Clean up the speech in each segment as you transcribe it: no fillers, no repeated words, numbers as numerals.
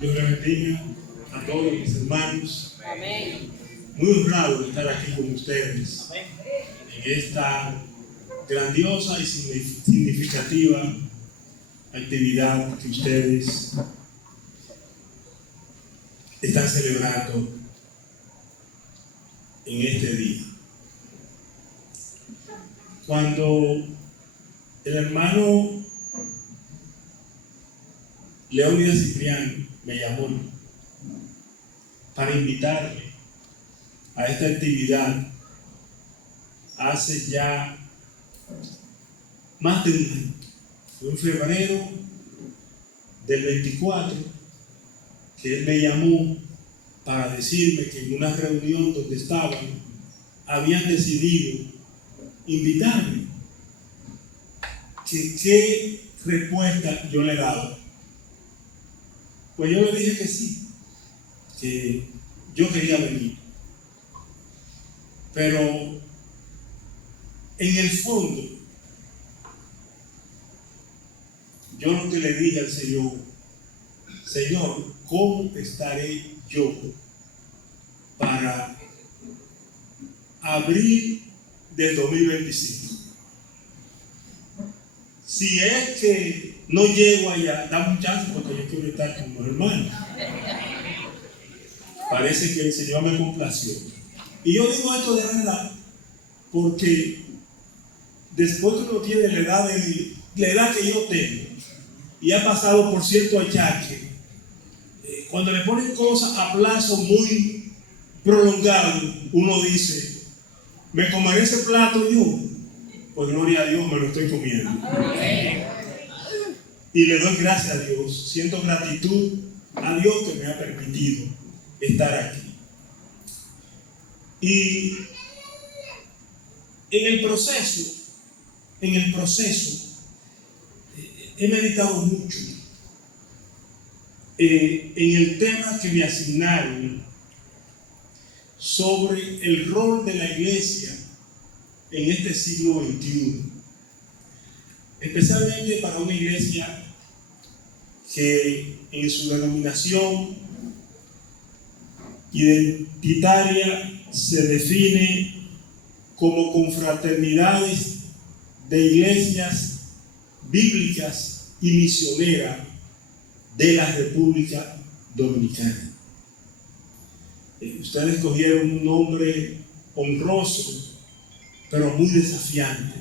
Dios les bendiga a todos mis hermanos. Amén. Muy honrado de estar aquí con ustedes en esta grandiosa y significativa actividad que ustedes están celebrando en este día. Cuando el hermano Leónidas Cipriano me llamó para invitarme a esta actividad hace ya más de un año. Fue en febrero del 24 que él me llamó para decirme que en una reunión donde estaban habían decidido invitarme. ¿Qué respuesta yo le daba? Pues yo le dije que sí, que yo quería venir. Pero en el fondo, yo lo que le dije al Señor, Señor, ¿cómo estaré yo para abril del 2025? Si es que no llego allá, dame un chance porque yo quiero estar con los hermanos. Parece que el Señor me complació. Y yo digo esto de verdad porque después que uno tiene la edad que yo tengo y ha pasado por cierto achaque, cuando le ponen cosas a plazo muy prolongado, uno dice, ¿me comeré ese plato yo? Pues gloria a Dios, me lo estoy comiendo. Y le doy gracias a Dios, siento gratitud a Dios que me ha permitido estar aquí. Y en el proceso, he meditado mucho en el tema que me asignaron sobre el rol de la iglesia en este siglo XXI, especialmente para una iglesia que en su denominación identitaria se define como confraternidades de iglesias bíblicas y misioneras de la República Dominicana. Ustedes escogieron un nombre honroso, pero muy desafiante: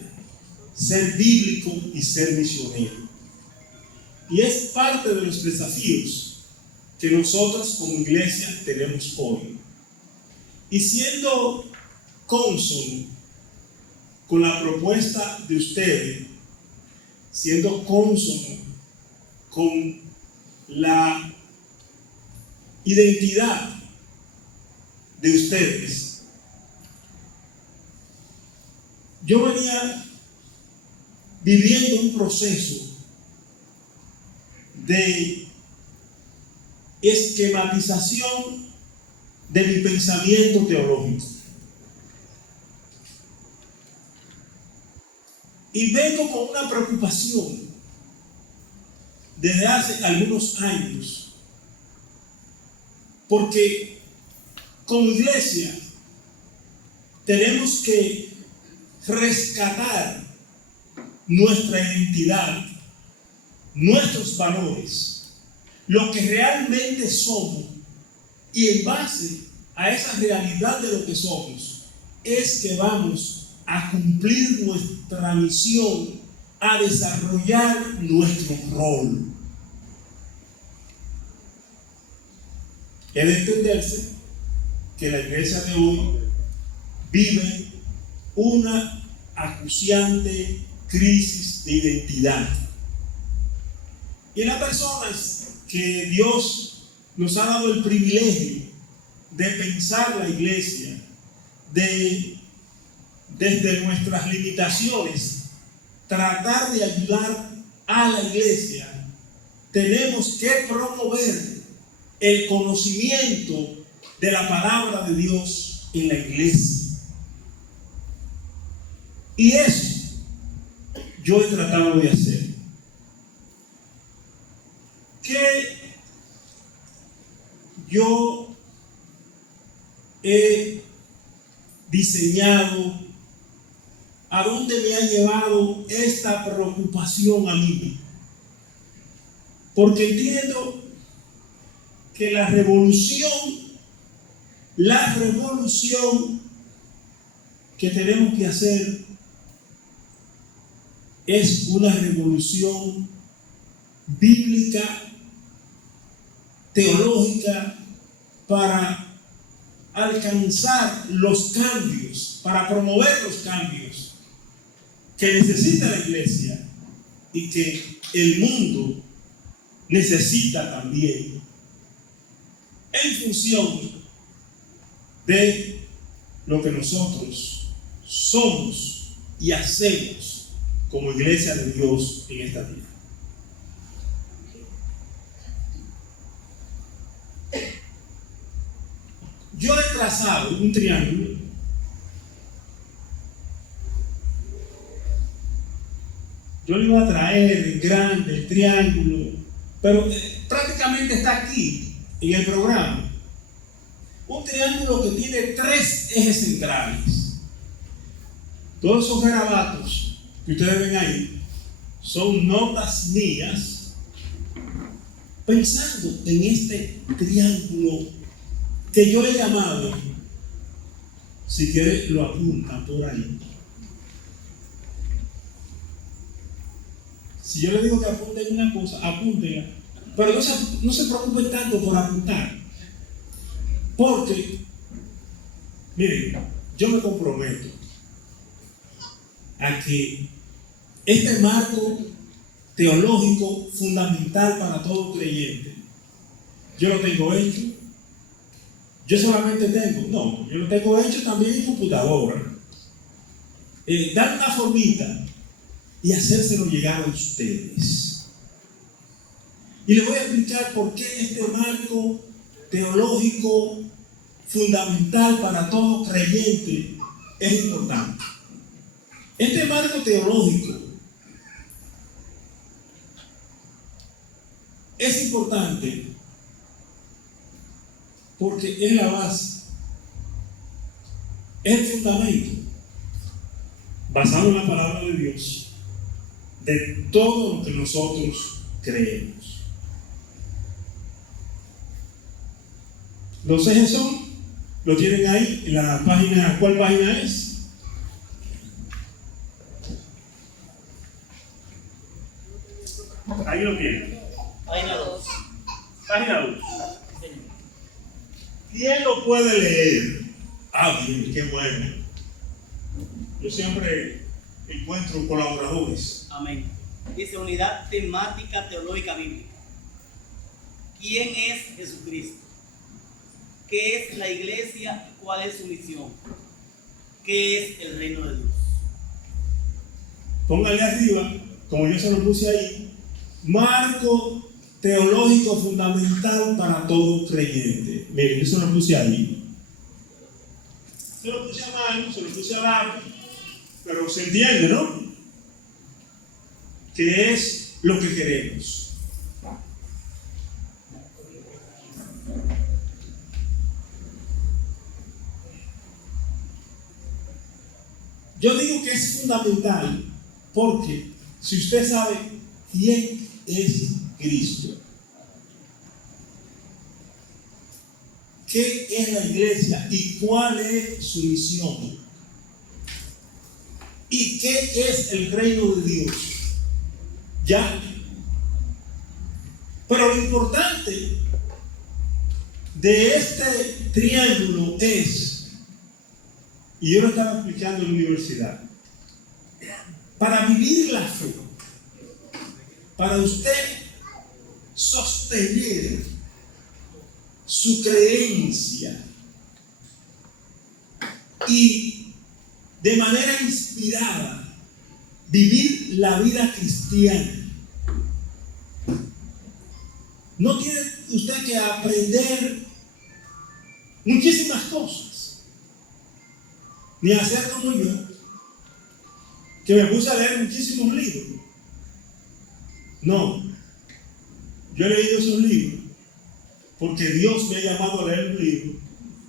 ser bíblico y ser misionero. Y es parte de los desafíos que nosotros como iglesia tenemos hoy. Y siendo cónsono con la propuesta de ustedes, siendo cónsono con la identidad de ustedes, yo venía viviendo un proceso de esquematización de mi pensamiento teológico. Y vengo con una preocupación desde hace algunos años, porque como iglesia tenemos que rescatar nuestra identidad, nuestros valores, lo que realmente somos, y en base a esa realidad de lo que somos es que vamos a cumplir nuestra misión, a desarrollar nuestro rol. Es de entenderse que la iglesia de hoy vive una acuciante crisis de identidad. Y las personas que Dios nos ha dado el privilegio de pensar la iglesia, desde nuestras limitaciones, tratar de ayudar a la iglesia, tenemos que promover el conocimiento de la palabra de Dios en la iglesia. Y eso yo he tratado de hacer. ¿Qué yo he diseñado, a dónde me ha llevado esta preocupación a mí. Porque entiendo que la revolución que tenemos que hacer es una revolución bíblica, teológica, para alcanzar los cambios, para promover los cambios que necesita la iglesia y que el mundo necesita también, en función de lo que nosotros somos y hacemos como iglesia de Dios en esta tierra. Yo he trazado un triángulo yo le iba a traer grande el triángulo, pero prácticamente está aquí en el programa. Un triángulo que tiene 3 ejes centrales. Todos esos garabatos que ustedes ven ahí son notas mías pensando en este triángulo que yo he llamado, si quieren lo apuntan por ahí. Si yo les digo que apunten una cosa, apúntenla, pero no se preocupen tanto por apuntar, porque, miren, yo me comprometo a que este marco teológico fundamental para todo creyente, yo lo tengo hecho. Yo solamente yo lo tengo hecho también en computadora. Dar una formita y hacérselo llegar a ustedes. Y les voy a explicar por qué este marco teológico fundamental para todo creyente es importante. Este marco teológico es importante porque es la base, es el fundamento, basado en la palabra de Dios, de todo lo que nosotros creemos. Los ejes lo tienen ahí en la página. ¿Cuál página es? Ahí lo tienen. Página 2. Página 2. ¿Quién lo puede leer? Ah, bien, qué bueno. Yo siempre encuentro colaboradores. Amén. Dice unidad temática teológica bíblica. ¿Quién es Jesucristo? ¿Qué es la iglesia y cuál es su misión? ¿Qué es el reino de Dios? Póngale arriba, como yo se lo puse ahí, marco teológico fundamental para todo creyente. Miren, yo se lo puse ahí. Se lo puse a mano, se lo puse a lápiz, pero se entiende, ¿no? Que es lo que queremos. Yo digo que es fundamental porque si usted sabe quién es Cristo, qué es la iglesia y cuál es su misión y qué es el reino de Dios, ya. Pero lo importante de este triángulo es, y yo lo estaba explicando en la universidad, para vivir la fe, para usted sostener su creencia y de manera inspirada vivir la vida cristiana, no tiene usted que aprender muchísimas cosas, ni hacer como yo, que me puse a leer muchísimos libros. No, yo he leído esos libros porque Dios me ha llamado a leer un libro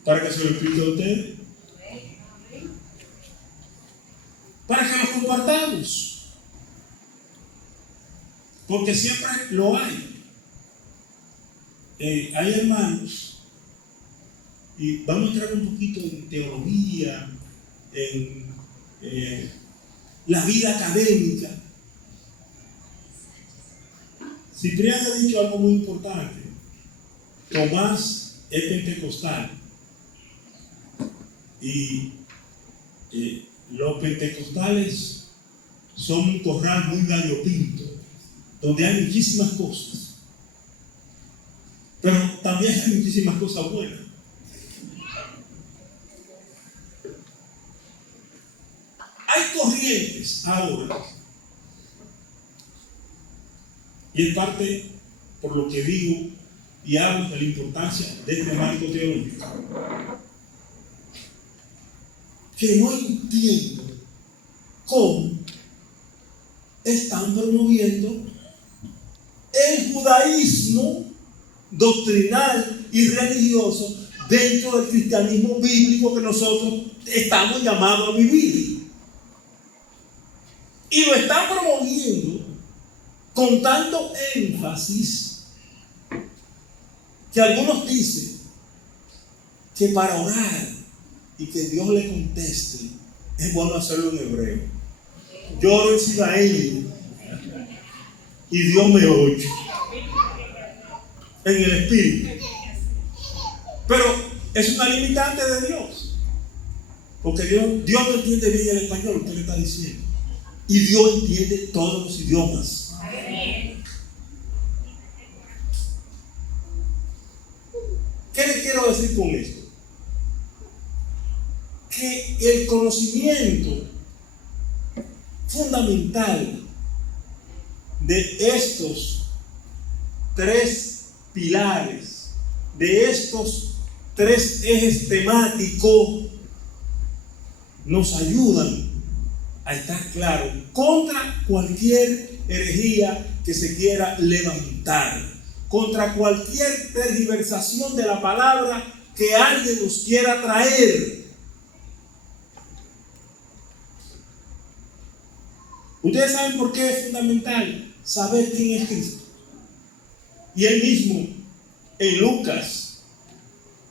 para que se lo explique a ustedes, para que lo compartamos, porque siempre lo hay. Hay hermanos, y vamos a entrar un poquito en teología, en la vida académica. Cipriano ha dicho algo muy importante. Tomás es pentecostal y los pentecostales son un corral muy variopinto, donde hay muchísimas cosas, pero también hay muchísimas cosas buenas. Hay corrientes ahora, y en parte por lo que digo y hablo de la importancia de este marco teológico, que no entiendo cómo están promoviendo el judaísmo doctrinal y religioso dentro del cristianismo bíblico que nosotros estamos llamados a vivir. Y lo están promoviendo con tanto énfasis que algunos dicen que para orar y que Dios le conteste es bueno hacerlo en hebreo. Yo oro en Sibael y Dios me oye en el espíritu. Pero es una limitante de Dios, porque Dios no entiende bien el español, usted le está diciendo, y Dios entiende todos los idiomas. ¿Qué le quiero decir con esto? Que el conocimiento fundamental de estos tres pilares, de estos tres ejes temáticos, nos ayudan a estar claros contra cualquier herejía que se quiera levantar, contra cualquier tergiversación de la palabra que alguien nos quiera traer. Ustedes saben por qué es fundamental saber quién es Cristo. Y él mismo, en Lucas,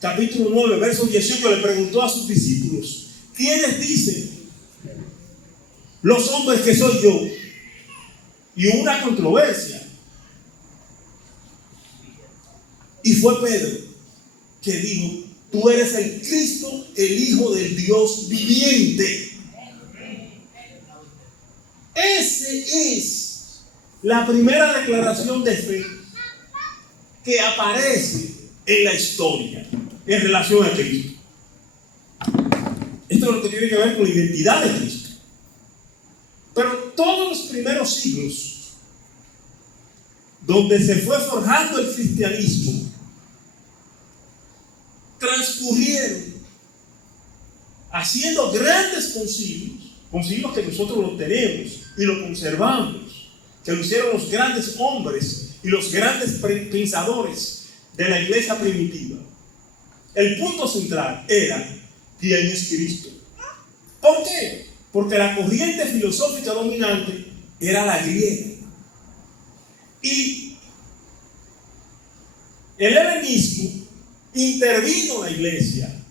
capítulo 9, verso 18, le preguntó a sus discípulos: ¿quiénes dicen los hombres que soy yo? Y hubo una controversia. Y fue Pedro que dijo: tú eres el Cristo, el Hijo del Dios viviente. Esa es la primera declaración de fe que aparece en la historia en relación a Cristo. Esto es lo que tiene que ver con la identidad de Cristo. Pero todos los primeros siglos, donde se fue forjando el cristianismo, transcurrieron haciendo grandes concilios que nosotros lo tenemos y lo conservamos, que lo hicieron los grandes hombres y los grandes pensadores de la iglesia primitiva. El punto central era: ¿quién es Cristo? ¿Por qué? Porque la corriente filosófica dominante era la griega. Y el helenismo intervino en la iglesia,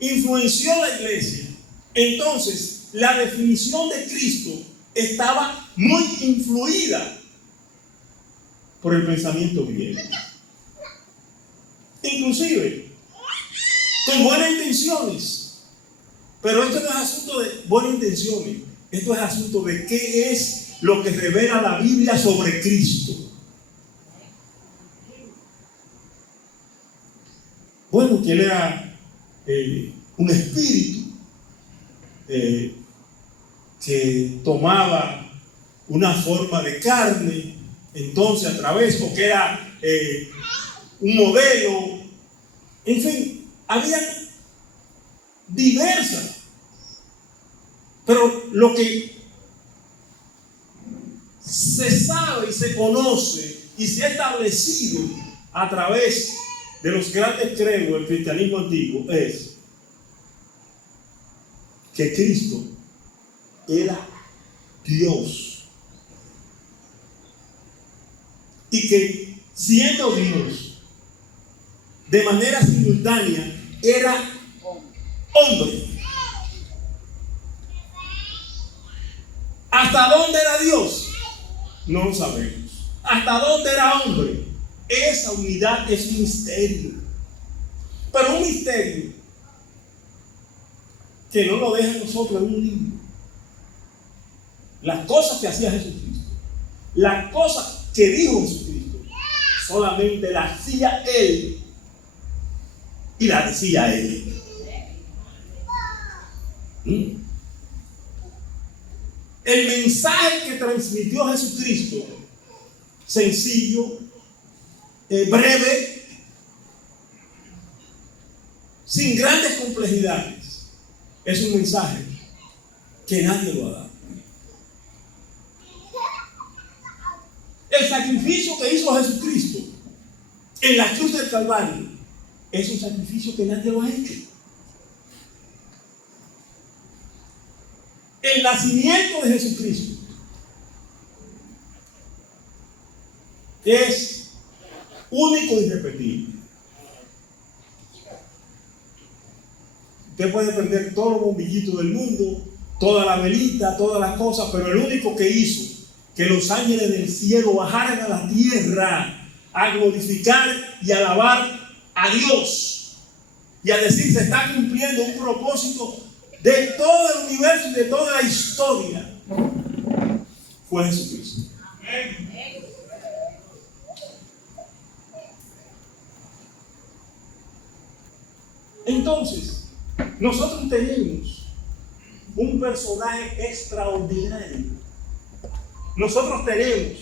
influenció la iglesia. Entonces, la definición de Cristo estaba muy influida por el pensamiento griego. Inclusive, con buenas intenciones. Pero esto no es asunto de buenas intenciones. Esto es asunto de qué es lo que revela la Biblia sobre Cristo. Bueno, que él era un espíritu que tomaba una forma de carne, entonces a través, o que era un modelo, en fin, había diversas. Pero lo que se sabe y se conoce y se ha establecido a través de los grandes credos del cristianismo antiguo es que Cristo era Dios y que siendo Dios de manera simultánea era hombre. ¿Hasta dónde era Dios? No lo sabemos. ¿Hasta dónde era hombre? Esa unidad es un misterio. Pero un misterio que no lo deja a nosotros en un libro. Las cosas que hacía Jesucristo, las cosas que dijo Jesucristo, solamente las hacía Él y las decía Él. El mensaje que transmitió Jesucristo, sencillo, breve, sin grandes complejidades, es un mensaje que nadie lo ha dado. El sacrificio que hizo Jesucristo en la cruz del Calvario es un sacrificio que nadie lo ha hecho. El nacimiento de Jesucristo es único y irrepetible. Usted puede prender todos los bombillitos del mundo, toda la velita, todas las cosas, pero el único que hizo que los ángeles del cielo bajaran a la tierra a glorificar y alabar a Dios y a decir se está cumpliendo un propósito de todo el universo y de toda la historia, fue Jesucristo. Entonces, nosotros tenemos un personaje extraordinario. Nosotros tenemos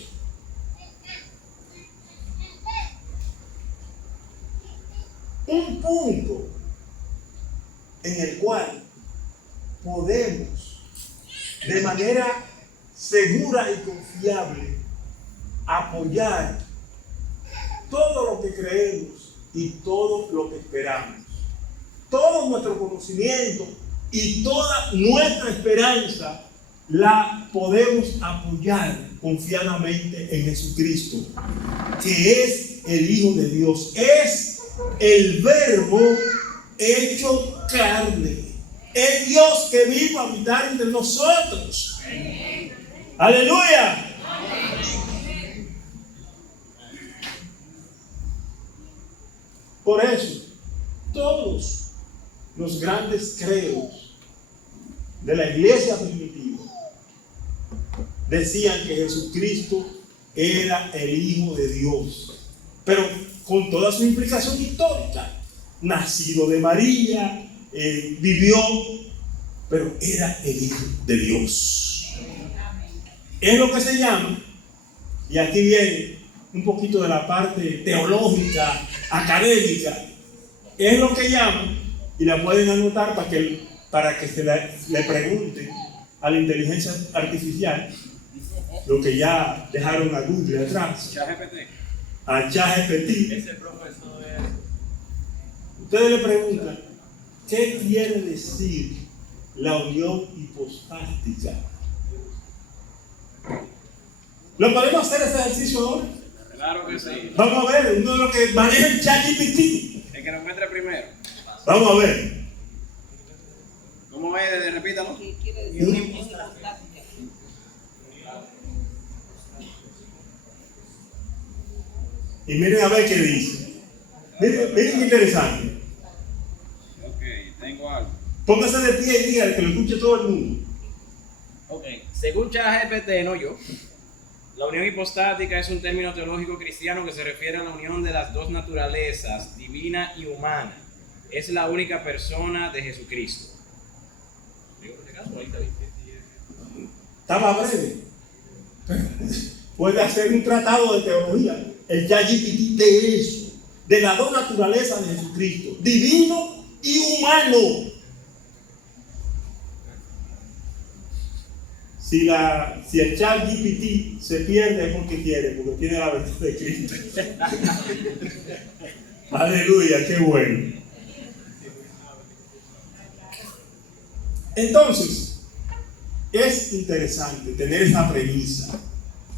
un punto en el cual podemos de manera segura y confiable apoyar todo lo que creemos y todo lo que esperamos. Todo nuestro conocimiento y toda nuestra esperanza la podemos apoyar confiadamente en Jesucristo, que es el Hijo de Dios, es el Verbo hecho carne, es Dios que vino a habitar entre nosotros. ¡Aleluya! Por eso, todos los grandes credos de la iglesia primitiva decían que Jesucristo era el Hijo de Dios, pero con toda su implicación histórica, nacido de María, vivió, pero era el Hijo de Dios. Es lo que se llama, y aquí viene un poquito de la parte teológica, académica, es lo que llaman, y la pueden anotar para que se le pregunten a la inteligencia artificial, lo que ya dejaron a Google atrás, a ChatGPT. Ese profesor es... Ustedes le preguntan, ¿qué quiere decir la unión hipostática? ¿Lo podemos hacer ese ejercicio ahora? Claro que sí. Vamos a ver, uno de los que maneja el ChatGPT. El que lo encuentre primero. Vamos a ver. ¿Cómo es? Repítalo. Y miren a ver qué dice. Miren qué interesante. Ok, tengo algo. Póngase de pie y diga que lo escuche todo el mundo. Ok, según ChatGPT, no yo, la unión hipostática es un término teológico cristiano que se refiere a la unión de las dos naturalezas, divina y humana. Es la única persona de Jesucristo. Estaba breve. Puede hacer un tratado de teología. El ChatGPT de eso, de las dos naturalezas de Jesucristo, divino y humano. Si el ChatGPT se pierde es porque quiere, porque tiene la verdad de Cristo. Aleluya, qué bueno. Entonces, es interesante tener esa premisa.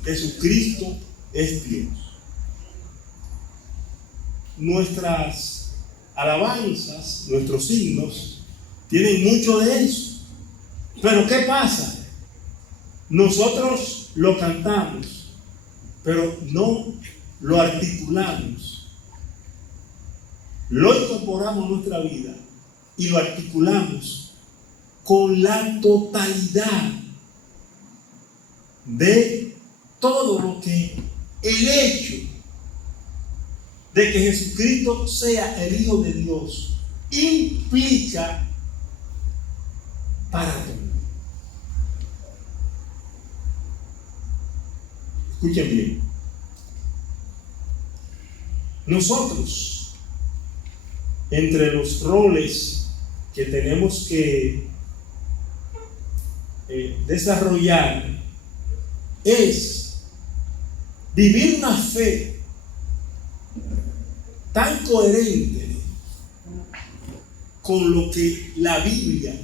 Jesucristo es Dios. Nuestras alabanzas, nuestros himnos, tienen mucho de eso. Pero ¿qué pasa? Nosotros lo cantamos, pero no lo articulamos. Lo incorporamos a nuestra vida y lo articulamos con la totalidad de todo lo que el hecho de que Jesucristo sea el Hijo de Dios implica para todos. Escuchen bien. Nosotros, entre los roles que tenemos que desarrollar, es vivir una fe tan coherente con lo que la Biblia,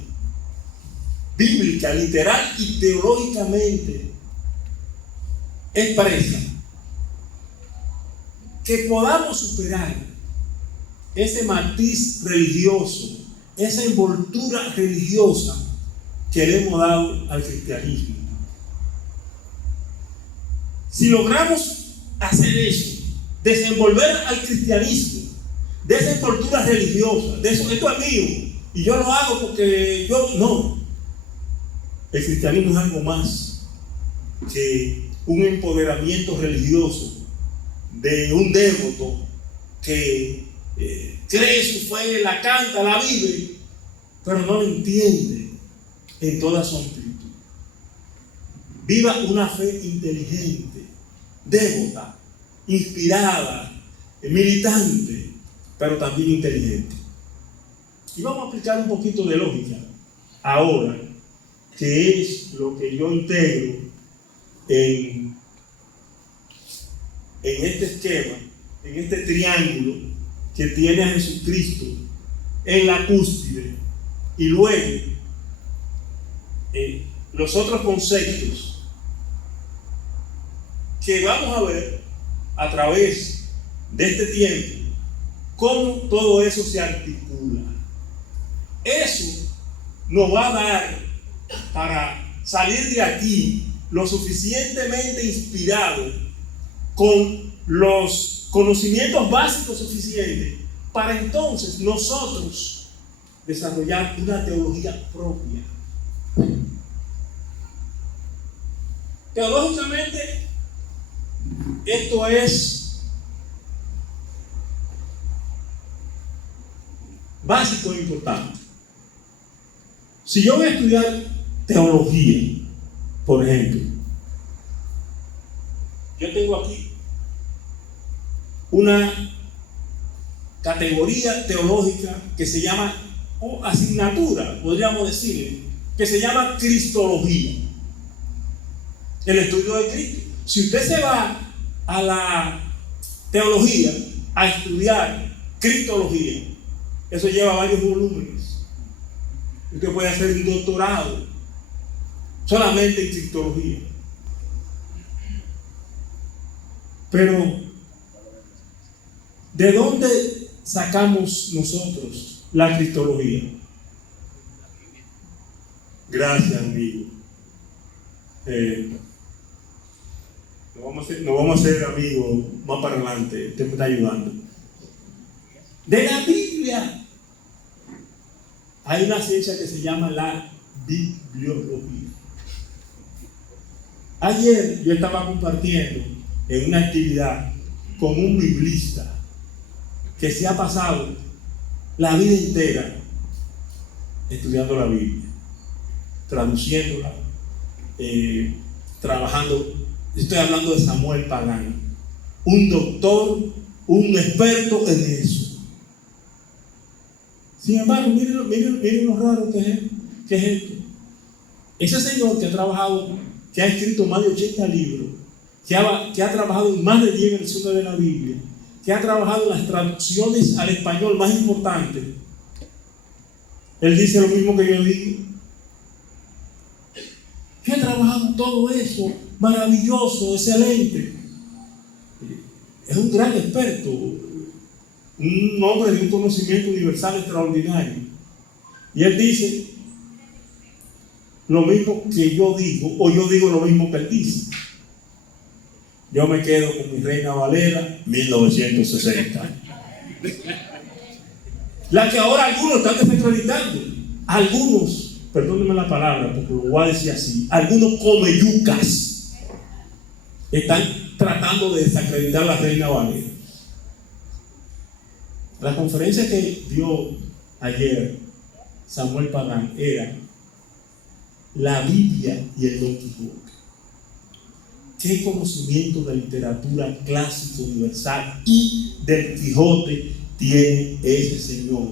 bíblica, literal y teológicamente expresa, que podamos superar ese matiz religioso, esa envoltura religiosa que le hemos dado al cristianismo. Si logramos hacer eso, desenvolver al cristianismo de esa envoltura religiosa, de eso, esto es mío y yo lo hago porque yo no. El cristianismo es algo más que un empoderamiento religioso de un devoto que cree su fe, la canta, la vive, pero no lo entiende en toda su amplitud. Viva una fe inteligente, devota, inspirada, militante, pero también inteligente. Y vamos a aplicar un poquito de lógica ahora, que es lo que yo integro en este esquema, en este triángulo que tiene a Jesucristo en la cúspide, y luego los otros conceptos que vamos a ver a través de este tiempo, cómo todo eso se articula. Eso nos va a dar para salir de aquí lo suficientemente inspirado, con los conocimientos básicos suficientes, para entonces nosotros desarrollar una teología propia. Teológicamente, esto es básico e importante. Si yo voy a estudiar teología, por ejemplo, yo tengo aquí una categoría teológica que se llama, o asignatura, podríamos decirle, que se llama Cristología, el estudio de Cristo. Si usted se va a la teología a estudiar Cristología, eso lleva varios volúmenes. Usted puede hacer un doctorado solamente en Cristología. Pero, ¿de dónde sacamos nosotros la Cristología? Gracias, amigo. Nos vamos a hacer amigos más para adelante. Usted me está ayudando. De la Biblia. Hay una ciencia que se llama la bibliología. Ayer yo estaba compartiendo en una actividad con un biblista que se ha pasado la vida entera estudiando la Biblia, traduciéndola, trabajando. Estoy hablando de Samuel Pagano, un doctor, un experto en eso. Sin embargo, miren lo raro que es esto. Ese señor que ha trabajado, que ha escrito más de 80 libros, que ha trabajado en más de 10 versiones de la Biblia, que ha trabajado en las traducciones al español más importantes, él dice lo mismo que yo digo. Que ha trabajado en todo eso, maravilloso, excelente. Es un gran experto, un hombre de un conocimiento universal extraordinario. Y él dice lo mismo que yo digo, o yo digo lo mismo que él dice. Yo me quedo con mi Reina Valera 1960. La que ahora algunos están desacreditando. Algunos, perdónenme la palabra porque lo voy a decir así, algunos comeyucas están tratando de desacreditar a la Reina Valera. La conferencia que dio ayer Samuel Pagán era la Biblia y el Don Quijote. ¿Qué conocimiento de literatura clásica universal y del Quijote tiene ese señor?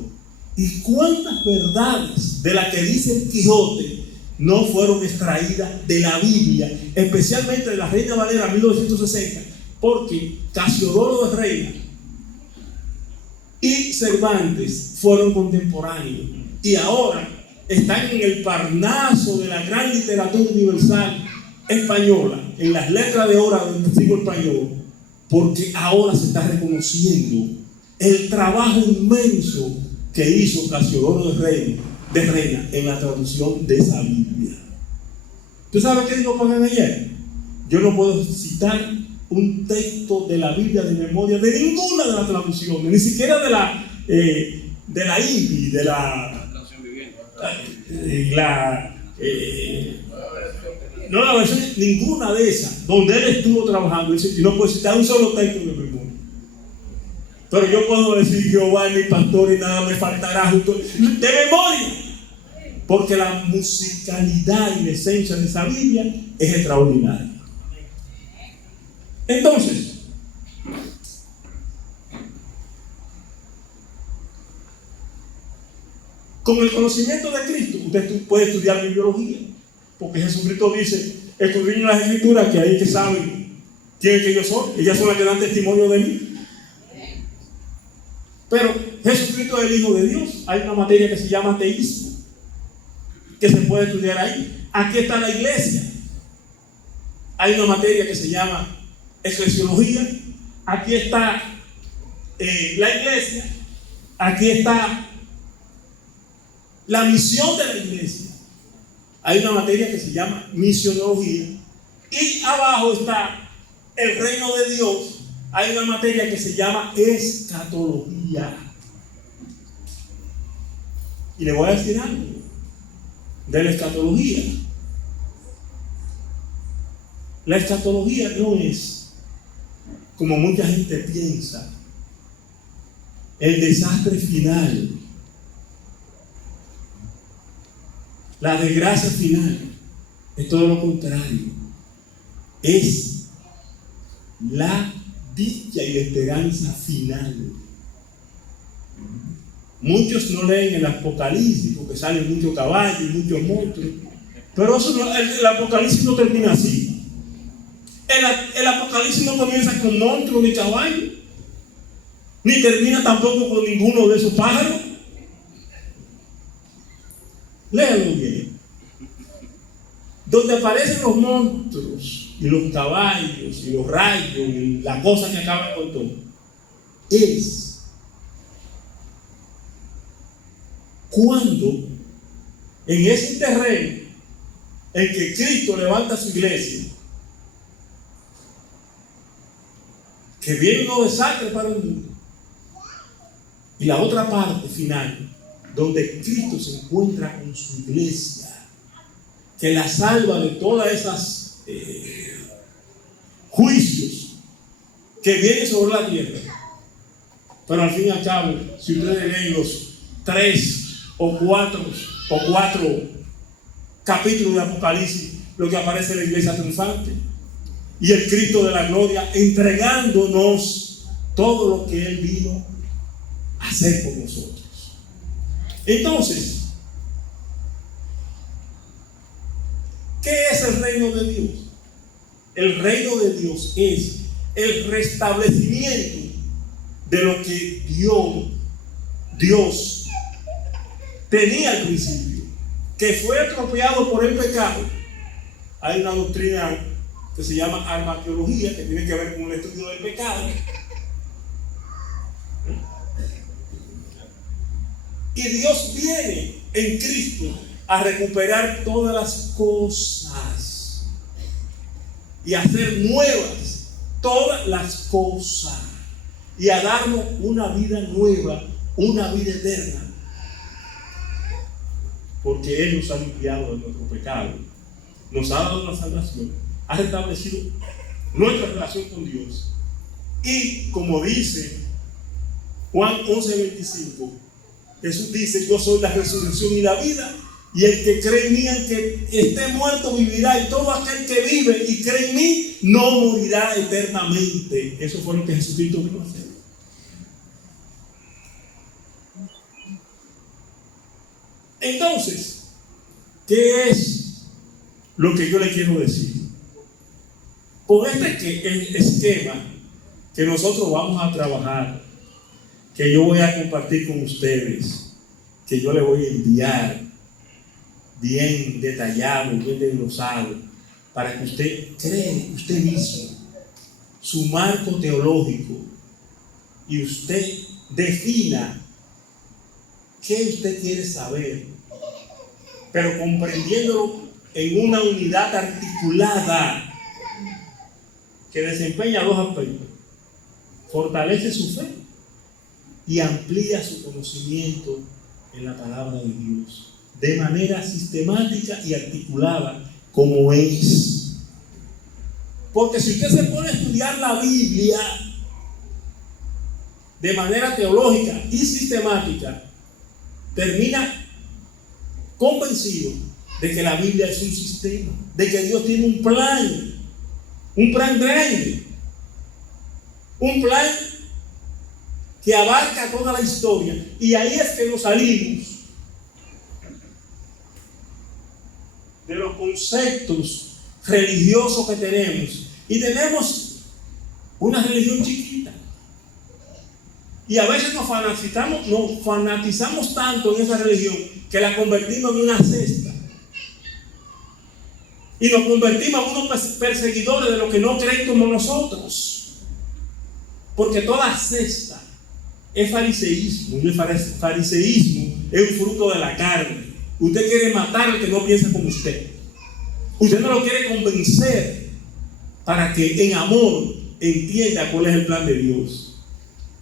¿Y cuántas verdades de las que dice el Quijote no fueron extraídas de la Biblia, especialmente de la Reina Valera 1960? Porque Casiodoro de Reina y Cervantes fueron contemporáneos y ahora están en el Parnaso de la gran literatura universal española, en las letras de oro del siglo español, porque ahora se está reconociendo el trabajo inmenso que hizo Casiodoro de Reina en la traducción de esa Biblia. ¿Tú sabes qué dijo Pagán ayer? Yo no puedo citar un texto de la Biblia de memoria de ninguna de las traducciones, ni siquiera de la IBI, de la traducción viviente, no la versión, ninguna de esas donde él estuvo trabajando. Y no puedo citar un solo texto de memoria. Pero yo puedo decir: Jehová es mi pastor y nada me faltará, justo de memoria, porque la musicalidad y la esencia de esa Biblia es extraordinaria. Entonces, con el conocimiento de Cristo usted puede estudiar bibliología, porque Jesucristo dice: escudriñen las Escrituras, que ahí que saben quién es que yo soy, ellas son las que dan testimonio de mí. Pero Jesucristo es el Hijo de Dios. Hay una materia que se llama teísmo, que se puede estudiar ahí. Aquí está la iglesia. Hay una materia que se llama eclesiología. Aquí está la iglesia. Aquí está la misión de la iglesia. Hay una materia que se llama misionología. Y abajo está el reino de Dios. Hay una materia que se llama escatología. Y le voy a decir algo de la escatología. La escatología no es, como mucha gente piensa, el desastre final, la desgracia final. Es todo lo contrario. Es la dicha y la esperanza final. Muchos no leen el Apocalipsis porque salen muchos caballos y muchos monstruos, pero eso no, el Apocalipsis no termina así. El Apocalipsis no comienza con monstruos ni caballos, ni termina tampoco con ninguno de esos pájaros. Léalo bien. Donde aparecen los monstruos y los caballos y los rayos y la cosa que acaban con todo, es cuando en ese terreno en que Cristo levanta su iglesia, que viene un desastre para el mundo, y la otra parte final donde Cristo se encuentra con su iglesia, que la salva de todas esas juicios que vienen sobre la tierra. Pero al fin y al cabo, si ustedes leen los 3 o 4 capítulos de Apocalipsis, lo que aparece en la iglesia triunfante y el Cristo de la gloria entregándonos todo lo que Él vino a hacer por nosotros. Entonces, ¿qué es el reino de Dios? El reino de Dios es el restablecimiento de lo que Dios tenía al principio, que fue atropellado por el pecado. Hay una doctrina que se llama armateología, que tiene que ver con el estudio del pecado. Y Dios viene en Cristo a recuperar todas las cosas y a hacer nuevas todas las cosas y a darnos una vida nueva, una vida eterna, porque Él nos ha limpiado de nuestro pecado, nos ha dado una salvación, ha restablecido nuestra relación con Dios. Y como dice Juan 11:25, Jesús dice: yo soy la resurrección y la vida, y el que cree en mí, aunque esté muerto, vivirá, y todo aquel que vive y cree en mí no morirá eternamente. Eso fue lo que Jesucristo vino a hacer. Entonces, ¿qué es lo que yo le quiero decir? Con este esquema que nosotros vamos a trabajar, que yo voy a compartir con ustedes, que yo le voy a enviar bien detallado, bien desglosado, para que usted cree usted mismo su marco teológico y usted defina qué usted quiere saber, pero comprendiéndolo en una unidad articulada que desempeña dos aspectos: fortalece su fe y amplía su conocimiento en la palabra de Dios de manera sistemática y articulada, como es. Porque si usted se pone a estudiar la Biblia de manera teológica y sistemática, termina convencido de que la Biblia es un sistema, de que Dios tiene un plan grande, un plan que abarca toda la historia. Y ahí es que nos salimos de los conceptos religiosos que tenemos, y tenemos una religión chiquita, y a veces nos fanatizamos tanto en esa religión que la convertimos en una secta, y nos convertimos en unos perseguidores de los que no creen como nosotros, porque toda secta es fariseísmo, y el fariseísmo es un fruto de la carne. Usted quiere matar al que no piensa como usted. Usted no lo quiere convencer para que en amor entienda cuál es el plan de Dios.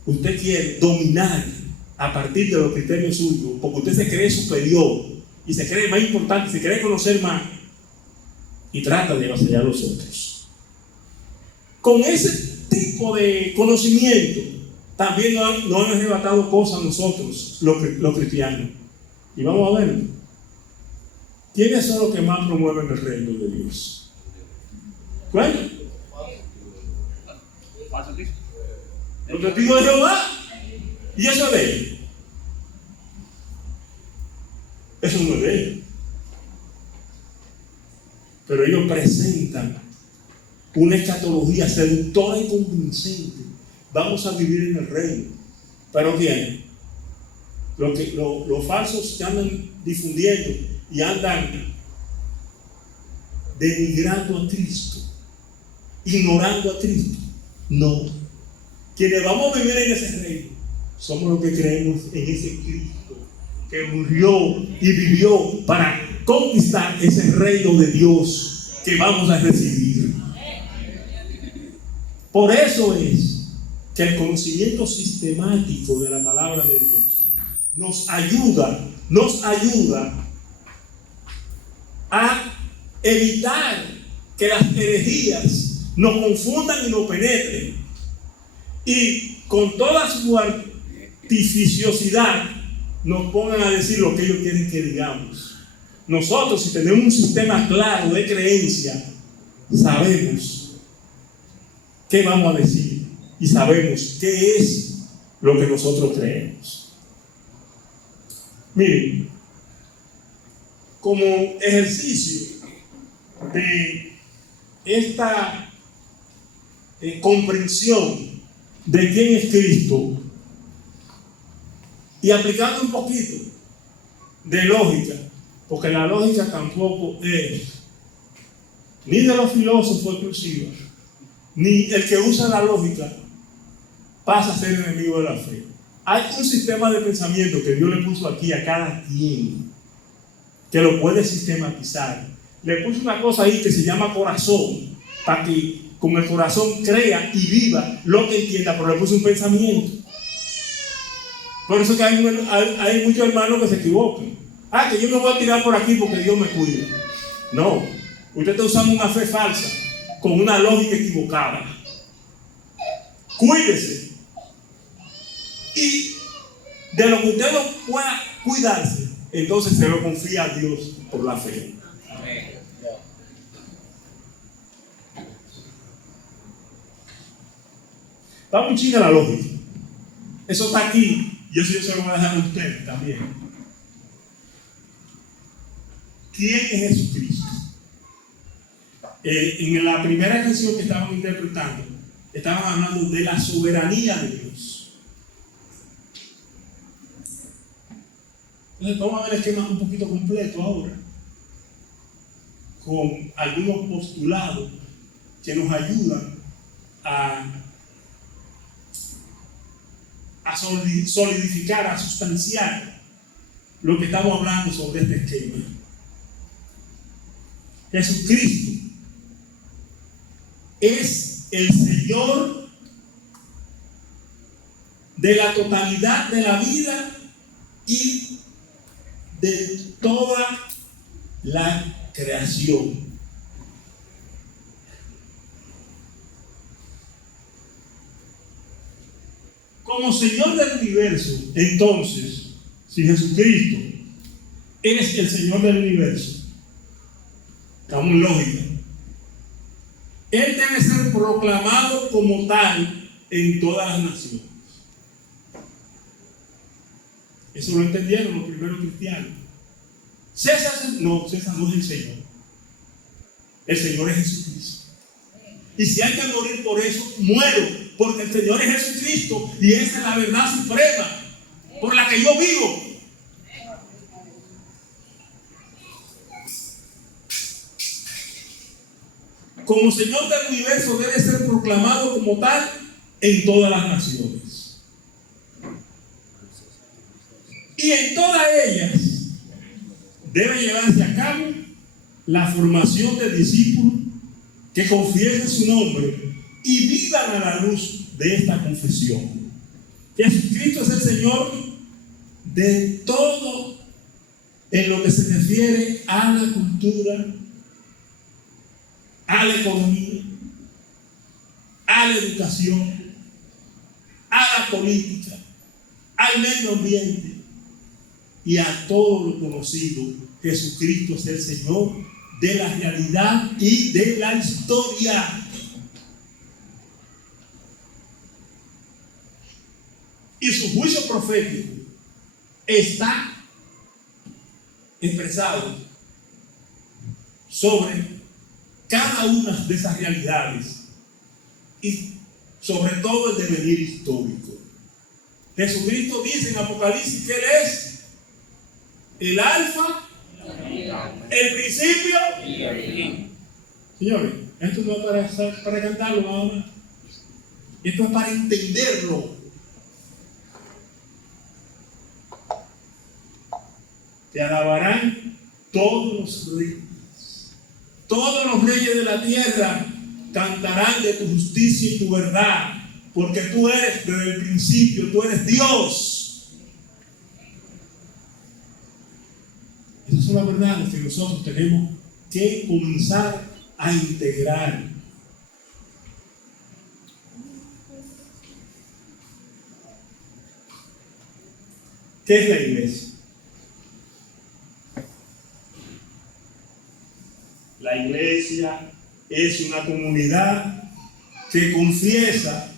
Usted quiere dominar a partir de los criterios suyos, porque usted se cree superior y se cree más importante, se cree conocer más, y trata de avasallar a los otros. Con ese tipo de conocimiento también nos han arrebatado cosas a nosotros, los cristianos. Y vamos a ver, ¿quiénes son los que más promueven el reino de Dios? ¿Cuándo? Los testigos de Jehová. ¿Y eso es de ellos? Eso no es de ellos. Pero ellos presentan una escatología seductora y convincente. Vamos a vivir en el reino. Pero ¿quién? Los falsos que andan difundiendo y andan denigrando a Cristo, ignorando a Cristo. No. Quienes vamos a vivir en ese reino somos los que creemos en ese Cristo que murió y vivió para conquistar ese reino de Dios que vamos a recibir. Por eso es que el conocimiento sistemático de la palabra de Dios nos ayuda a evitar que las herejías nos confundan y nos penetren, y con toda su artificiosidad nos pongan a decir lo que ellos quieren que digamos. Nosotros, si tenemos un sistema claro de creencia, sabemos qué vamos a decir y sabemos qué es lo que nosotros creemos. Miren, como ejercicio de esta comprensión de quién es Cristo, Y aplicando un poquito de lógica, porque la lógica tampoco es ni de los filósofos exclusivos, ni el que usa la lógica pasa a ser enemigo de la fe. Hay un sistema de pensamiento que Dios le puso aquí a cada quien, que lo puede sistematizar. Le puso una cosa ahí que se llama corazón, para que con el corazón crea y viva lo que entienda, pero le puso un pensamiento. Por eso que hay muchos hermanos que se equivocan. Que yo me voy a tirar por aquí porque Dios me cuida. No, usted está usando una fe falsa con una lógica equivocada. Cuídese. Y de lo que usted no pueda cuidarse, entonces se lo confía a Dios por la fe. Vamos un chingo a la lógica. Eso está aquí y eso yo se lo voy a dejar a ustedes también. ¿Quién es Jesucristo? En la primera canción que estaban interpretando, estaban hablando de la soberanía de Dios. Entonces vamos a ver el esquema un poquito completo ahora, con algunos postulados que nos ayudan a solidificar, a sustanciar lo que estamos hablando sobre este esquema. Jesucristo es el Señor de la totalidad de la vida y de toda la creación. Como Señor del universo, entonces, si Jesucristo es el Señor del universo, estamos en lógica, Él debe ser proclamado como tal en todas las naciones. Eso lo entendieron los primeros cristianos. César no es el Señor. El Señor es Jesucristo. Y si hay que morir por eso, muero. Porque el Señor es Jesucristo y esa es la verdad suprema por la que yo vivo. Como Señor del universo debe ser proclamado como tal en todas las naciones. Y en todas ellas debe llevarse a cabo la formación de discípulos que confiesen su nombre y vivan a la luz de esta confesión. Jesucristo es el Señor de todo en lo que se refiere a la cultura, a la economía, a la educación, a la política, al medio ambiente y a todo lo conocido. Jesucristo es el Señor de la realidad y de la historia. Y su juicio profético está expresado sobre cada una de esas realidades y sobre todo el devenir histórico. Jesucristo dice en Apocalipsis que Él es el alfa, el principio y el fin. Señores, esto no es para cantarlo ahora. Esto es para entenderlo. Te alabarán todos los reyes. Todos los reyes de la tierra cantarán de tu justicia y tu verdad, porque tú eres desde el principio, tú eres Dios. Esas son las verdades que nosotros tenemos que comenzar a integrar. ¿Qué es la iglesia? La iglesia es una comunidad que confiesa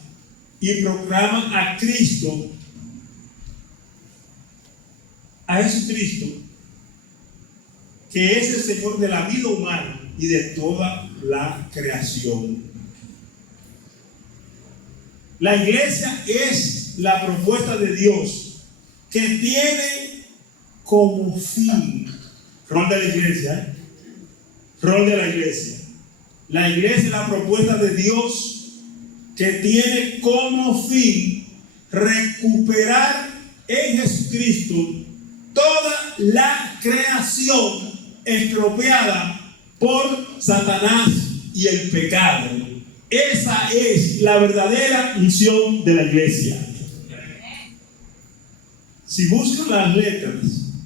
y proclama a Cristo, a Jesucristo, que es el Señor de la vida humana y de toda la creación. La iglesia es la propuesta de Dios que tiene como fin, rol de la iglesia, rol de la iglesia. La iglesia es la propuesta de Dios que tiene como fin recuperar en Jesucristo toda la creación estropeada por Satanás y el pecado. Esa es la verdadera misión de la iglesia. Si buscan las letras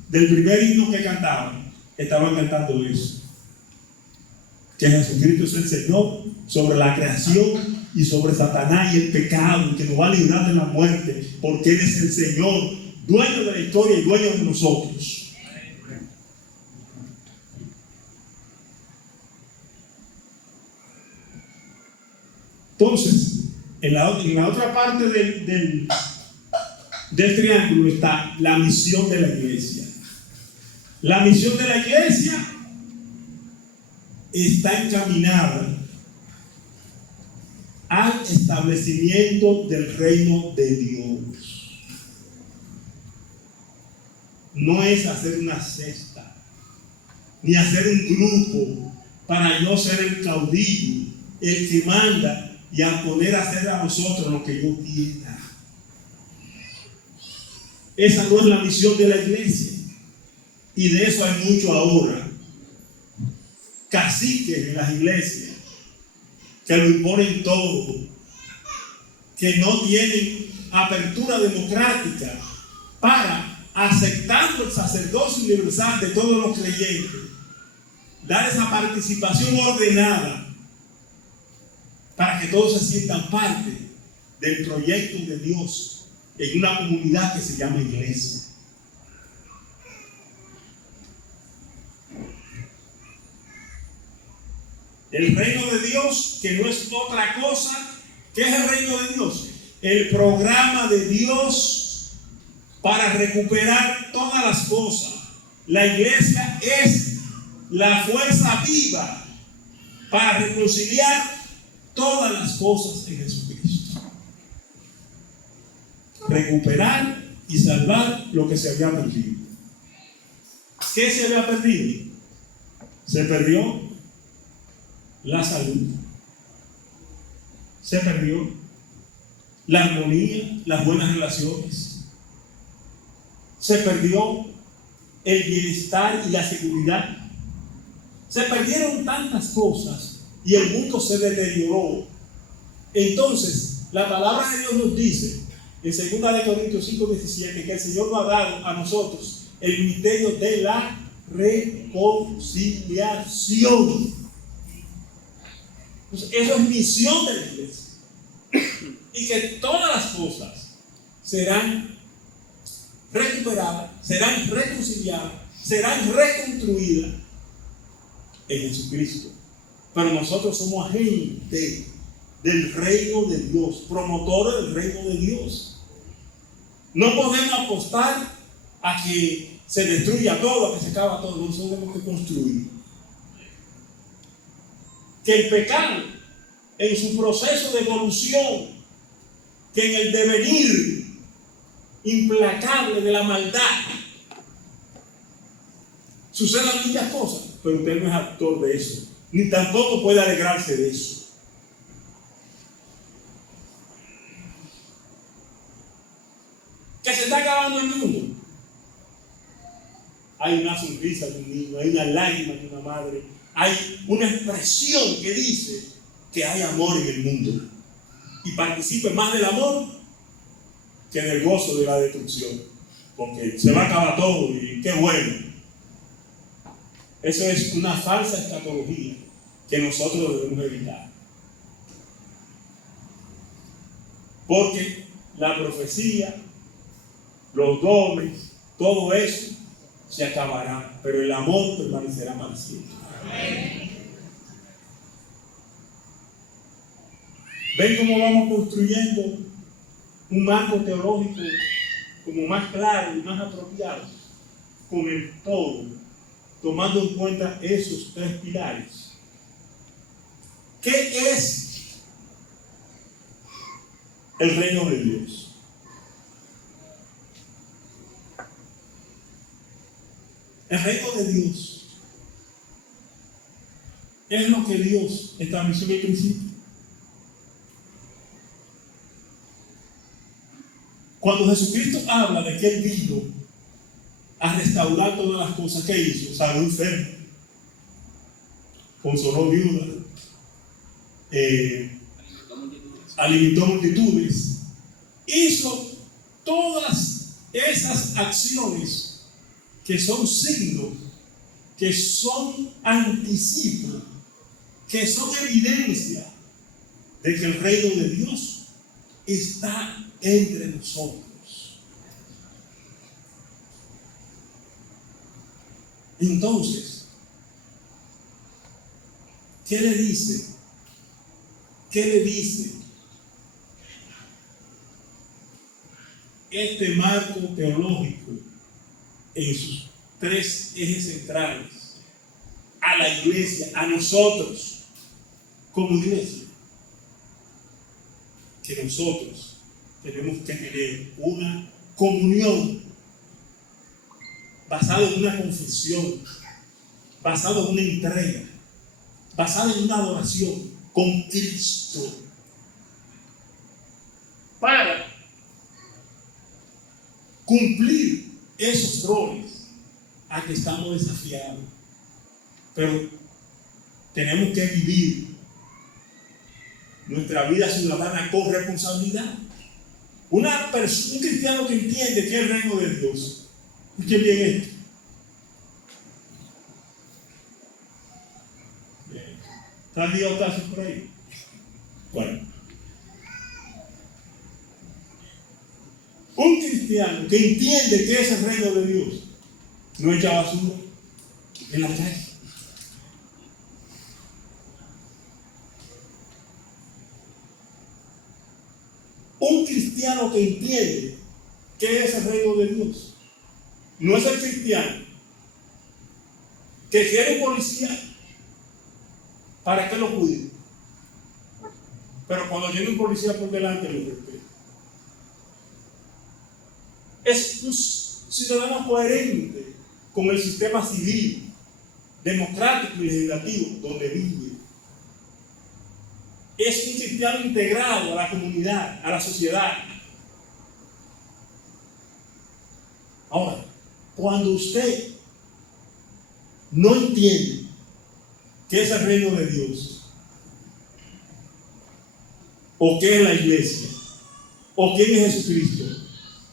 del primer himno que cantaban, estaban cantando eso. Que Jesucristo es el Señor sobre la creación y sobre Satanás y el pecado, que nos va a librar de la muerte, porque Él es el Señor, dueño de la historia y dueño de nosotros. Entonces, en la otra parte del triángulo está la misión de la iglesia. La misión de la iglesia está encaminada al establecimiento del reino de Dios. No es hacer una cesta, ni hacer un grupo para yo ser el caudillo, el que manda, y a poder hacer a nosotros lo que yo quiera. Esa no es la misión de la iglesia. Y de eso hay mucho ahora. Caciques en las iglesias que lo imponen todo, que no tienen apertura democrática para, aceptando el sacerdocio universal de todos los creyentes, dar esa participación ordenada para que todos se sientan parte del proyecto de Dios en una comunidad que se llama iglesia. El reino de Dios, que no es otra cosa, ¿qué es el reino de Dios? El programa de Dios para recuperar todas las cosas. La iglesia es la fuerza viva para reconciliar todas las cosas en Jesucristo. Recuperar y salvar lo que se había perdido. ¿Qué se había perdido? Se perdió la salud. Se perdió la armonía, las buenas relaciones. Se perdió el bienestar y la seguridad. Se perdieron tantas cosas y el mundo se deterioró. Entonces, la palabra de Dios nos dice en 2 Corintios 5:17 que el Señor nos ha dado a nosotros el ministerio de la reconciliación. Entonces, eso es misión de la iglesia. Y que todas las cosas serán recuperadas, serán reconciliadas, serán reconstruidas en Jesucristo. Pero nosotros somos agentes del reino de Dios, promotores del reino de Dios. No podemos apostar a que se destruya todo, a que se acaba todo. Nosotros tenemos que construir. Que el pecado, en su proceso de evolución, que en el devenir implacable de la maldad, sucedan muchas cosas, pero usted no es actor de eso, ni tampoco puede alegrarse de eso. Que se está acabando el mundo. Hay una sonrisa de un niño, hay una lágrima de una madre, hay una expresión que dice que hay amor en el mundo. Y participe más del amor que del gozo de la destrucción. Porque se va a acabar todo y qué bueno. Eso es una falsa escatología que nosotros debemos evitar. Porque la profecía, los dones, todo eso se acabará, pero el amor permanecerá para siempre. Amén. ¿Ven cómo vamos construyendo un marco teológico como más claro y más apropiado con el todo, tomando en cuenta esos tres pilares? ¿Qué es el reino de Dios? El reino de Dios es lo que Dios estableció en el principio. Cuando Jesucristo habla de que Él vino a restaurar todas las cosas que hizo, sanó enfermos, consoló viudas, alimentó multitudes, hizo todas esas acciones que son signos, que son anticipos, que son evidencia de que el reino de Dios está entre nosotros. Entonces, ¿qué le dice? ¿Qué le dice este marco teológico en sus tres ejes centrales a la iglesia, a nosotros como iglesia? Que nosotros tenemos que tener una comunión basada en una confesión, basada en una entrega, basada en una adoración con Cristo, para cumplir esos roles a que estamos desafiados. Pero tenemos que vivir nuestra vida ciudadana con responsabilidad. Un cristiano que entiende que es el reino de Dios, escuchen bien esto. ¿Están diotazos por ahí? Bueno, un cristiano que entiende que es el reino de Dios no echa basura en la calle. Un cristiano que entiende que es el reino de Dios no es el cristiano que quiere un policía para que lo cuide, pero cuando viene un policía por delante lo respeta. Es un ciudadano coherente con el sistema civil, democrático y legislativo donde vive. Es un cristiano integrado a la comunidad, a la sociedad. Ahora, cuando usted no entiende qué es el reino de Dios, o qué es la iglesia, o quién es Jesucristo,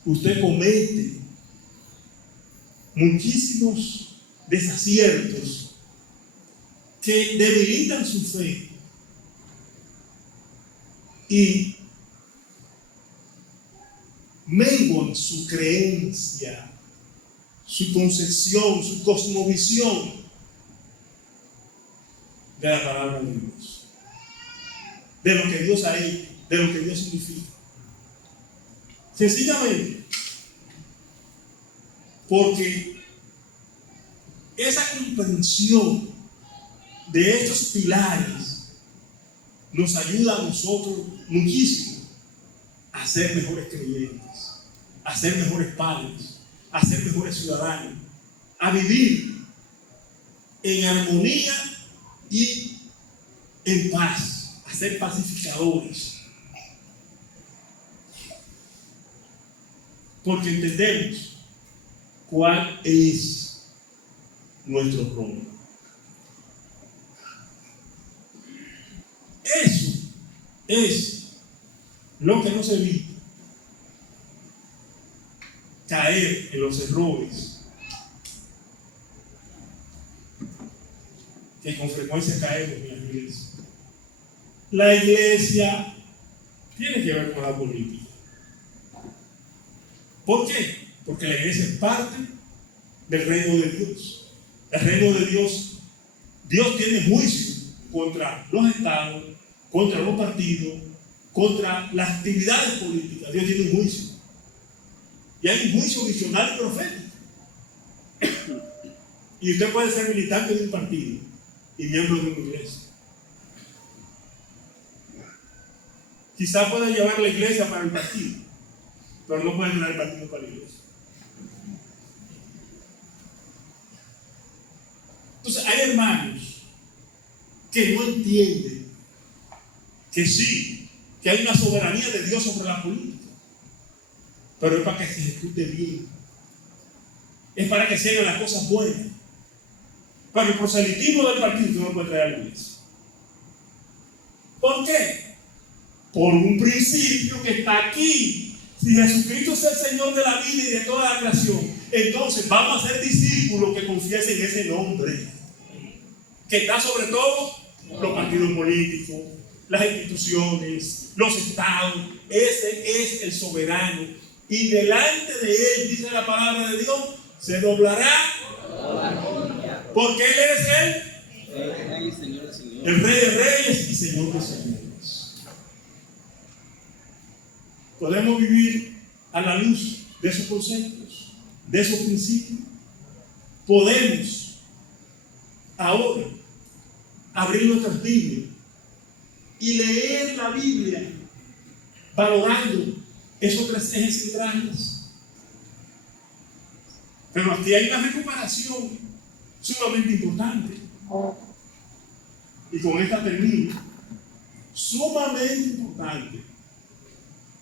usted comete muchísimos desaciertos que debilitan su fe y menguan su creencia, su concepción, su cosmovisión de la palabra de Dios, de lo que Dios ha hecho, de lo que Dios significa. Sencillamente porque esa comprensión de estos pilares nos ayuda a nosotros muchísimo a ser mejores creyentes, a ser mejores padres, a ser mejores ciudadanos, a vivir en armonía y en paz, a ser pacificadores. Porque entendemos cuál es nuestro rol. Eso es lo que nos evita caer en los errores que con frecuencia caemos en la iglesia. La iglesia tiene que ver con la política. ¿Por qué? Porque la iglesia es parte del reino de Dios. El reino de Dios, Dios tiene juicio contra los estados, contra los partidos, contra las actividades políticas. Dios tiene un juicio. Y hay un juicio visionario y profético. Y usted puede ser militante de un partido y miembro de una iglesia. Quizá pueda llevar la iglesia para el partido, pero no puede llevar el partido para la iglesia. Entonces hay hermanos que no entienden que sí, que hay una soberanía de Dios sobre la política, pero es para que se ejecute bien, es para que se hagan las cosas buenas. Para el proselitismo del partido no puede traer a la iglesia. ¿Por qué? Por un principio que está aquí. Si Jesucristo es el Señor de la vida y de toda la creación, entonces vamos a ser discípulos que confiesen en ese nombre, que está sobre todo los partidos políticos, las instituciones, los estados. Ese es el soberano. Y delante de él, dice la palabra de Dios, se doblará. Porque él es el Rey de Reyes y Señor de Señores. Podemos vivir a la luz de esos conceptos, de esos principios. Podemos ahora abrir nuestras Biblias y leer la Biblia valorando esos tres ejes centrales. Pero aquí hay una recuperación sumamente importante. Y con esta termino. Sumamente importante.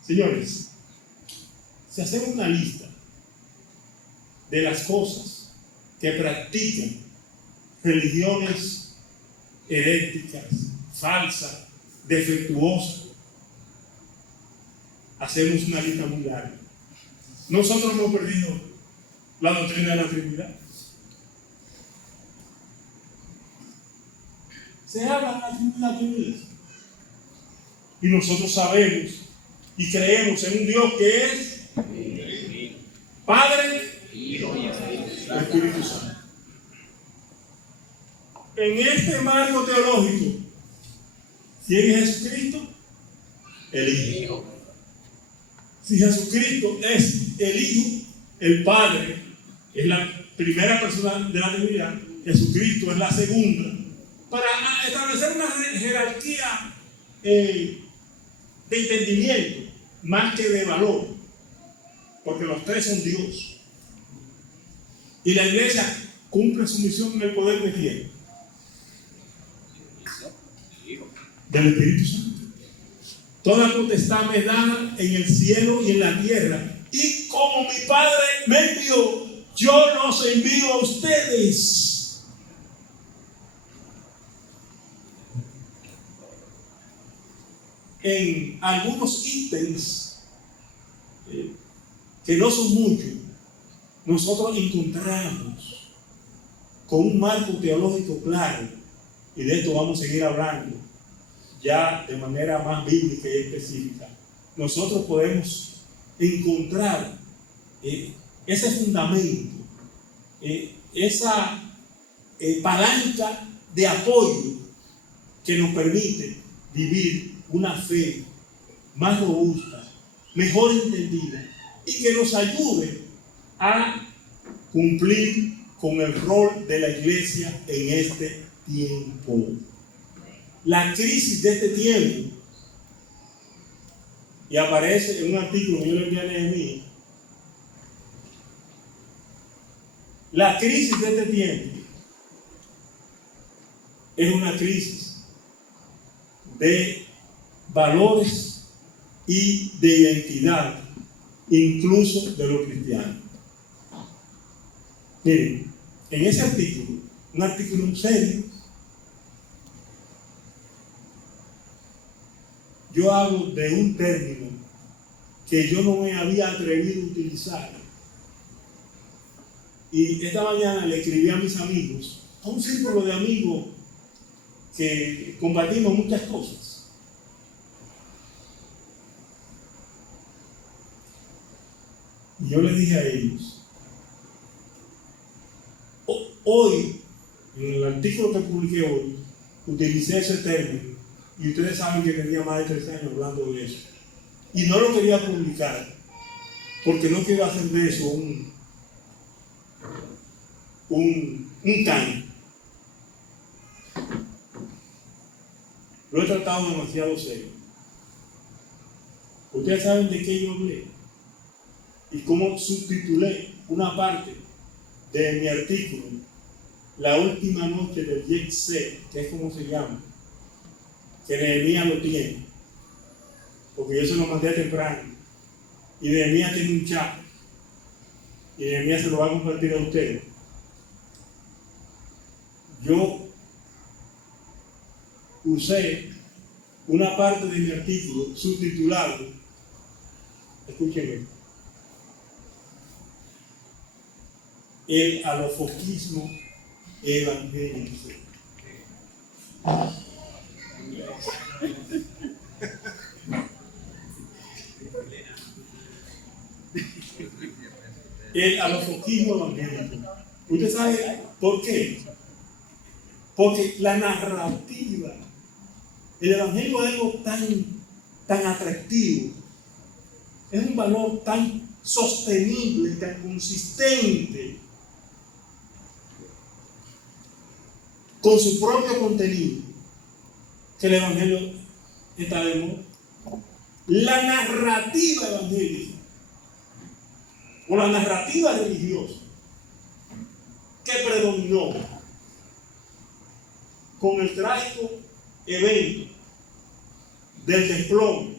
Señores, si hacemos una lista de las cosas que practican religiones heréticas, falsas, defectuosas, hacemos una lista muy larga. Nosotros hemos perdido la doctrina de la Trinidad. Se habla de la Trinidad unida. Y nosotros sabemos y creemos en un Dios que es Padre y Espíritu Santo. En este marco teológico, ¿quién es Jesucristo? El Hijo. Si Jesucristo es el Hijo, el Padre es la primera persona de la Trinidad, Jesucristo es la segunda, para establecer una jerarquía de entendimiento más que de valor, porque los tres son Dios. Y la iglesia cumple su misión en el poder de quién? Del Espíritu Santo. Toda potestad me da en el cielo y en la tierra. Y como mi Padre me envió, yo los envío a ustedes. En algunos ítems que no son muchos, nosotros encontramos con un marco teológico claro, y de esto vamos a seguir hablando ya de manera más bíblica y específica. Nosotros podemos encontrar ese fundamento, esa palanca de apoyo que nos permite vivir una fe más robusta, mejor entendida, y que nos ayude a cumplir con el rol de la iglesia en este tiempo. La crisis de este tiempo, y aparece en un artículo que yo le envié a Nehemías, la crisis de este tiempo es una crisis de valores y de identidad, incluso de los cristianos. Miren, en ese artículo, un artículo serio, yo hablo de un término que yo no me había atrevido a utilizar. Y esta mañana le escribí a mis amigos, a un círculo de amigos que compartimos muchas cosas. Y yo les dije a ellos, hoy, en el artículo que publiqué hoy, utilicé ese término. Y ustedes saben que tenía más de 3 años hablando de eso. Y no lo quería publicar, porque no quiero hacer de eso un caño. Lo he tratado demasiado serio. Ustedes saben de qué yo hablé y cómo subtitulé una parte de mi artículo. la última noche del jet set, que es como se llama, que Nehemías lo tiene, porque yo se lo mandé temprano, y Nehemías tiene un chat, y Nehemías se lo va a compartir a ustedes. Yo usé una parte de mi artículo subtitulado, escúchenme, el alofoquismo evangélico. El alofoquismo evangélico. ¿Usted sabe por qué? Porque la narrativa, el evangelio es algo tan atractivo, es un valor tan sostenible, tan consistente con su propio contenido, que el evangelio está de moda. La narrativa evangélica o la narrativa religiosa que predominó con el trágico evento del desplome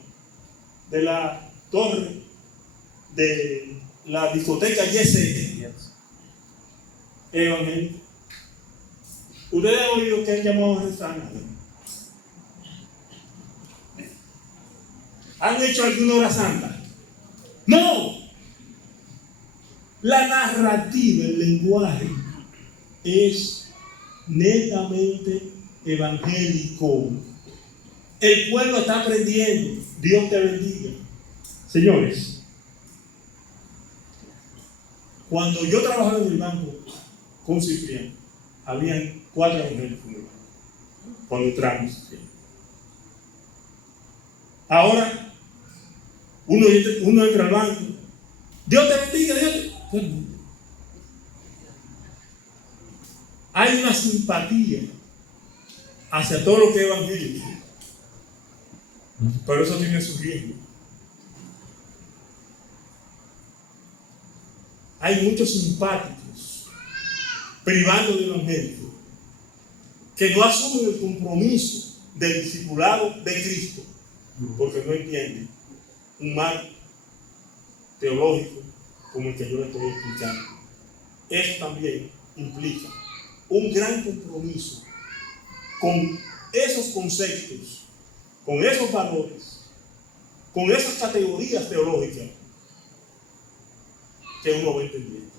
de la torre de la discoteca YC evangélica. Ustedes han oído que han llamado a rezar. ¿Han hecho alguna hora santa? No. La narrativa, el lenguaje es netamente evangélico. El pueblo está aprendiendo. Dios te bendiga. Señores, cuando yo trabajaba en el banco con Cipriano, habían 4 mujeres con el banco. Cuando entramos. Ahora, uno entra al banco. Dios te bendiga, Dios te... Hay una simpatía hacia todo lo que es evangélico, pero eso tiene su riesgo. Hay muchos simpáticos privando del evangélico que no asumen el compromiso del discipulado de Cristo porque no entienden un mal teológico como el que yo le estoy explicando. Eso también implica un gran compromiso con esos conceptos, con esos valores, con esas categorías teológicas que uno va entendiendo.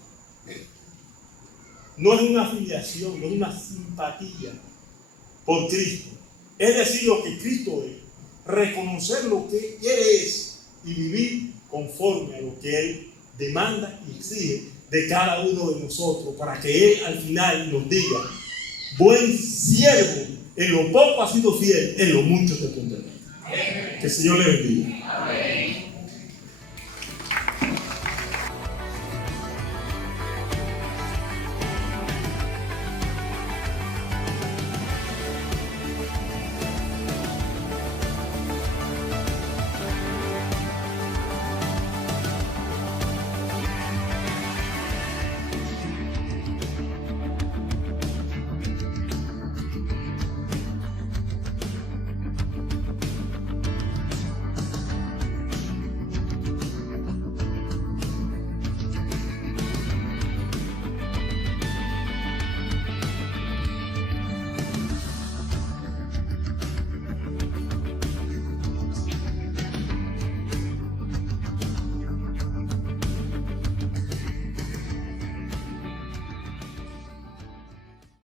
No es una afiliación, no es una simpatía por Cristo. Es decir, lo que Cristo es, reconocer lo que Él es y vivir conforme a lo que Él demanda y exige de cada uno de nosotros, para que Él al final nos diga: buen siervo, en lo poco has sido fiel, en lo mucho te pondré. Que el Señor le bendiga. Amén.